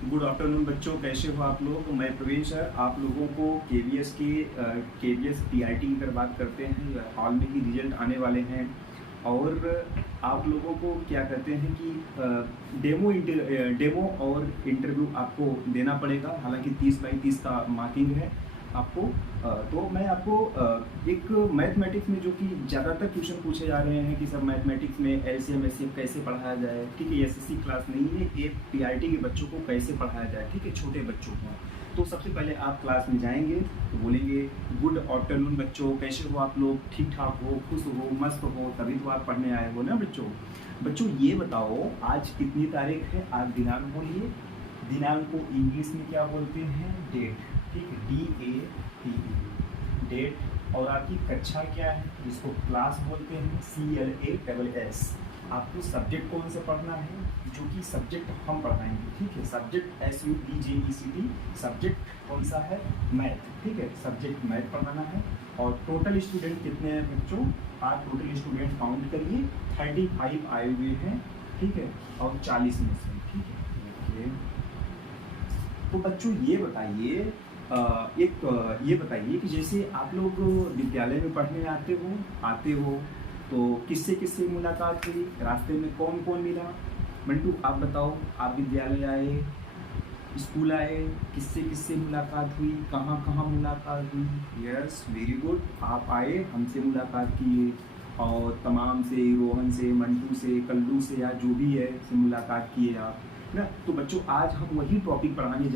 Good afternoon बच्चों, कैसे हो आप लोग। मैं प्रवीण सर आप लोगों को केवीएस पीआईटी की अगर बात करते हैं, हाल में ही रिजल्ट आने वाले हैं और आप लोगों को क्या कहते हैं कि डेमो और इंटरव्यू आपको देना पड़ेगा। हालांकि 30/30 का मार्किंग है आपको। तो मैं आपको एक मैथमेटिक्स में जो कि ज़्यादातर क्वेश्चन पूछे जा रहे हैं कि सर मैथमेटिक्स में एलसीएम एचसीएफ कैसे पढ़ाया जाए। ठीक है, एसएससी क्लास नहीं है, ये पीआईटी के बच्चों को कैसे पढ़ाया जाए। ठीक है, छोटे बच्चों को। तो सबसे पहले आप क्लास में जाएंगे तो बोलेंगे गुड आफ्टरनून बच्चों, कैसे हो आप लोग, ठीक ठाक हो, खुश हो, मस्त हो, तभी तो आप पढ़ने आए हो ना बच्चों। बच्चों ये बताओ आज कितनी तारीख है, आज दिनांक बोलिए। दिनांक को इंग्लिश में क्या बोलते हैं, डेट। ठीक है, DATE, डेट। और आपकी कक्षा क्या है, जिसको क्लास बोलते हैं, CLASS। आपको सब्जेक्ट कौन सा पढ़ना है, जो कि सब्जेक्ट हम पढ़ाएंगे। ठीक है, सब्जेक्ट SUBJECT, सब्जेक्ट कौन सा है, मैथ। ठीक है, सब्जेक्ट मैथ पढ़ाना है। और टोटल स्टूडेंट कितने हैं बच्चों, आप टोटल स्टूडेंट काउंट करिए, 35 आए हुए हैं। ठीक है, और 40 में से। ठीक है, ओके। तो बच्चों ये बताइए ये बताइए कि जैसे आप लोग विद्यालय में पढ़ने आते हो तो किससे किससे मुलाकात हुई, रास्ते में कौन कौन मिला। मंटू आप बताओ, आप विद्यालय आए, स्कूल आए, किससे किससे मुलाकात हुई, कहाँ कहाँ मुलाकात हुई। यस, वेरी गुड, आप आए, हमसे मुलाकात किए और तमाम से, रोहन से, मंटू से, कल्लू से या जो भी है से मुलाकात किए आप ना। तो बच्चों आज हम वही टॉपिक पढ़ाने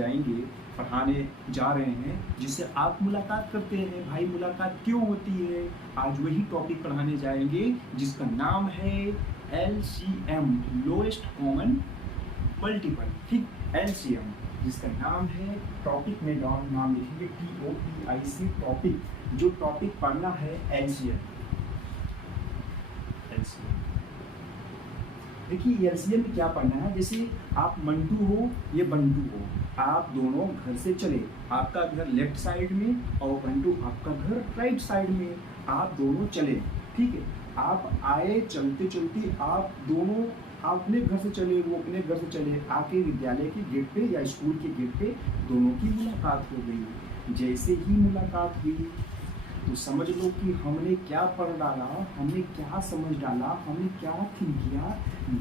जा रहे हैं जिससे आप मुलाकात करते हैं। भाई मुलाकात क्यों होती है, आज वही टॉपिक पढ़ाने जाएंगे जिसका नाम है LCM, लोएस्ट कॉमन मल्टीपल। ठीक, LCM जिसका नाम है, टॉपिक में नाम लिखेंगे TOPIC, टॉपिक। जो टॉपिक पढ़ना है LCM। देखिए एलसीएम में क्या पढ़ना है, जैसे आप मंटू हो, ये बंटू हो, आप दोनों घर से चले, आपका घर लेफ्ट साइड में और बंटू आपका घर राइट साइड में, आप दोनों चले। ठीक है, आप आए, चलते चलते आप दोनों, आप अपने घर से चले, वो अपने घर से चले, आके विद्यालय के गेट पे या स्कूल के गेट पे दोनों की मुलाकात हो गई। जैसे ही मुलाकात हुई तो समझ लो कि हमने क्या पढ़ डाला, हमने क्या समझ डाला, हमने क्या थिंक किया,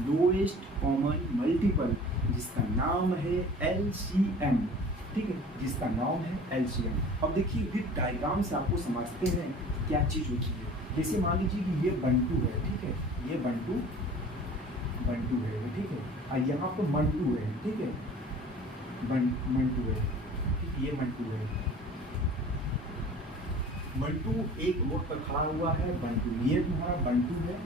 लोएस्ट कॉमन मल्टीपल, जिसका नाम है LCM। ठीक है, जिसका नाम है LCM। अब देखिए विद डायग्राम से आपको समझते हैं क्या चीज़ होती है। जैसे मान लीजिए कि ये बंटू है, ठीक है, ये बंटू है, ठीक है, और यहाँ पर मंटू है, ठीक है, मंटू है, ठीक, ये मंटू है। बंटू एक रोड पर खड़ा हुआ है, बंटू, ये तुम्हारा बंटू है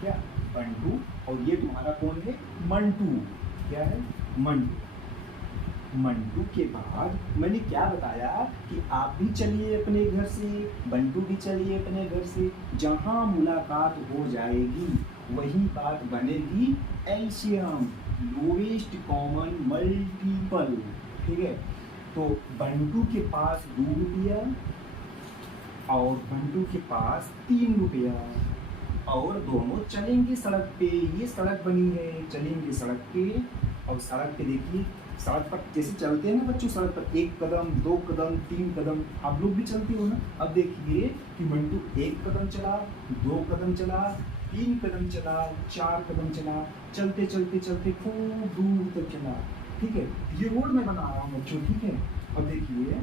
क्या, बंटू, और ये तुम्हारा कौन है, मंटू। क्या है, मंटू। मंटू के बाद मैंने क्या बताया कि आप भी चलिए अपने घर से, बंटू भी चलिए अपने घर से, जहां मुलाकात हो जाएगी वही बात बनेगी LCM, लोएस्ट कॉमन मल्टीपल। ठीक है, तो बंटू के पास 2 रुपया और बंटू के पास 3 रुपया, और दोनों चलेंगे सड़क पे, ये सड़क बनी है, चलेंगे सड़क पे। और सड़क पे देखिए, सड़क पर जैसे चलते हैं ना बच्चों, सड़क पर 1 कदम, 2 कदम, 3 कदम, आप लोग भी चलते हो ना। अब देखिए कि मंटू 1 कदम चला, 2 कदम चला, 3 कदम चला, 4 कदम चला, चलते चलते चलते खूब दूर तक चला। ठीक है, ये रोड मैं बना रहा हूँ बच्चों। ठीक है, अब देखिए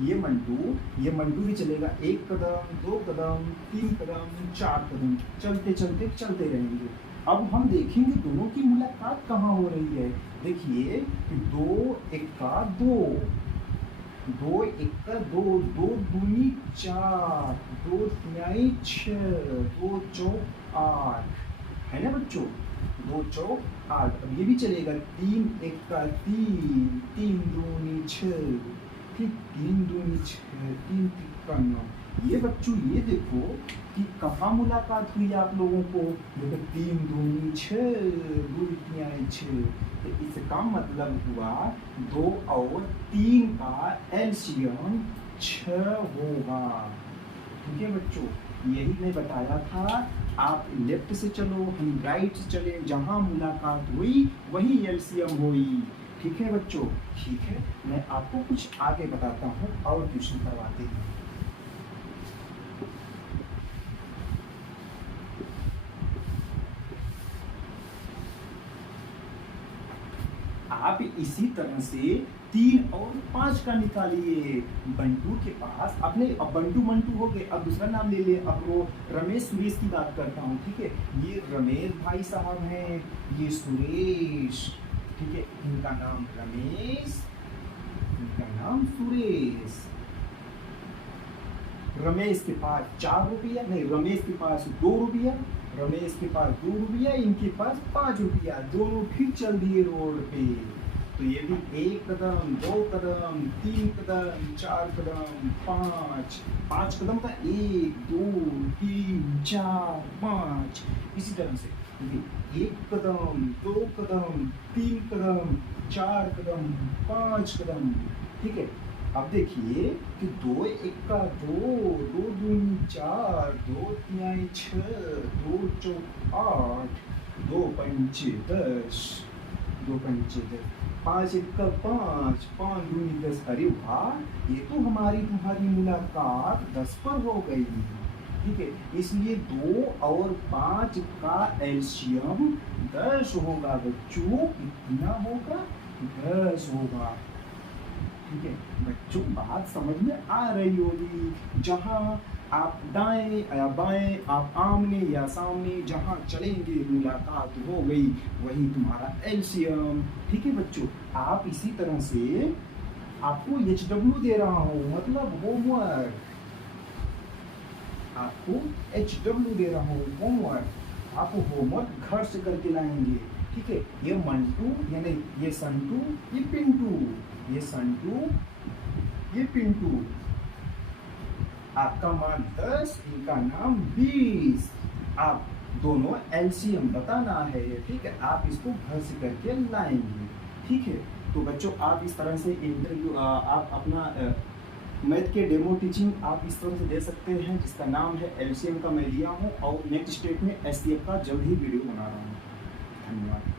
ये मंटू भी चलेगा 1 कदम, 2 कदम, 3 कदम, 4 कदम, चलते चलते चलते रहेंगे। अब हम देखेंगे दोनों की मुलाकात कहाँ हो रही है। देखिए कि 2 एक्का 2, 2 एक्का 2, 2 दूनी 4, 2 तिहाई 6, 2 चौक 8, है ना बच्चों, 2 चौक 8। अब ये भी चलेगा 3 एक्का 3, 3 दूनी 6, ठीक, 3 दूनी 6, 3 तिक्का 9। ये बच्चों ये देखो कि कहाँ मुलाकात हुई आप लोगों को, देखो 3 दूनी 6, 2 तिहाई 6। तो इसका मतलब हुआ 2 और 3 का LCM 6 होगा। ठीक है बच्चों, यही मैं बताया था आप लेफ्ट से चलो, हम राइट से चले, जहाँ मुलाकात हुई वही एलसीएम हुई। ठीक है बच्चों? ठीक है, मैं आपको कुछ आगे बताता हूँ और ट्यूशन करवाते हैं। आप इसी तरह से 3 और 5 का निकालिए। बंटू के पास अपने, अब बंटू मंटू हो गए, अब दूसरा नाम ले ले। अब वो रमेश सुरेश की बात करता हूँ। ठीक है, ये रमेश भाई साहब हैं, ये सुरेश। ठीक है, इनका नाम रमेश, इनका नाम सुरेश। रमेश के पास 4 रुपया, नहीं, रमेश के पास 2 रुपया, रमेश के पास 2 रुपया, इनके पास 5 रुपया। दोनों फिर चल दिए रोड पे। तो ये भी 1 कदम, 2 कदम, 3 कदम, 4 कदम, 5 कदम का 1 2 3 4 5। इसी तरह से 1 कदम, 2 कदम, 3 कदम, 4 कदम, 5 कदम। ठीक है, अब देखिए कि 2 1 का 2, 2 दूनी 4, 2 तिहाई 6, 2 चौक 8, 2 पंचे 10, 2 पंचे 10, 5 1 का 5, 5 दूनी 10। अरे वाह, ये तो हमारी तुम्हारी मुलाकात 10 पर हो गई। ठीक है, इसलिए 2 और 5 का एलसीएम 10 होगा बच्चों। कितना होगा? 10 होगा। ठीक है बच्चों, बात समझ में आ रही होगी। जहाँ आप दाएं या बाएं, आप आमने या सामने जहाँ चलेंगे मुलाकात हो गई, वही तुम्हारा एलसीएम। ठीक है बच्चों, आप इसी तरह से, आपको HW दे रहा हूँ, मतलब होमवर्क। आपको HW दे रहा हूँ, होमवर्क। आप होमवर्क घर से करके लाएंगे। ठीक है, ये मंटू, यानी ये संटू, ये पिंटू, ये संटू, ये पिंटू। आपका मान 10, इनका नाम 20। आप दोनों एलसीएम बताना है। ठीक है, आप इसको घर से करके लाएंगे। ठीक है, तो बच्चों आप इस तरह से इंटरव्यू, आप अपना मैथ के डेमो टीचिंग आप इस तरह से दे सकते हैं, जिसका नाम है एलसीएम का मैं लिया हूँ, और नेक्स्ट स्टेप में एससीएफ का जल्द ही वीडियो बना रहा हूँ। धन्यवाद।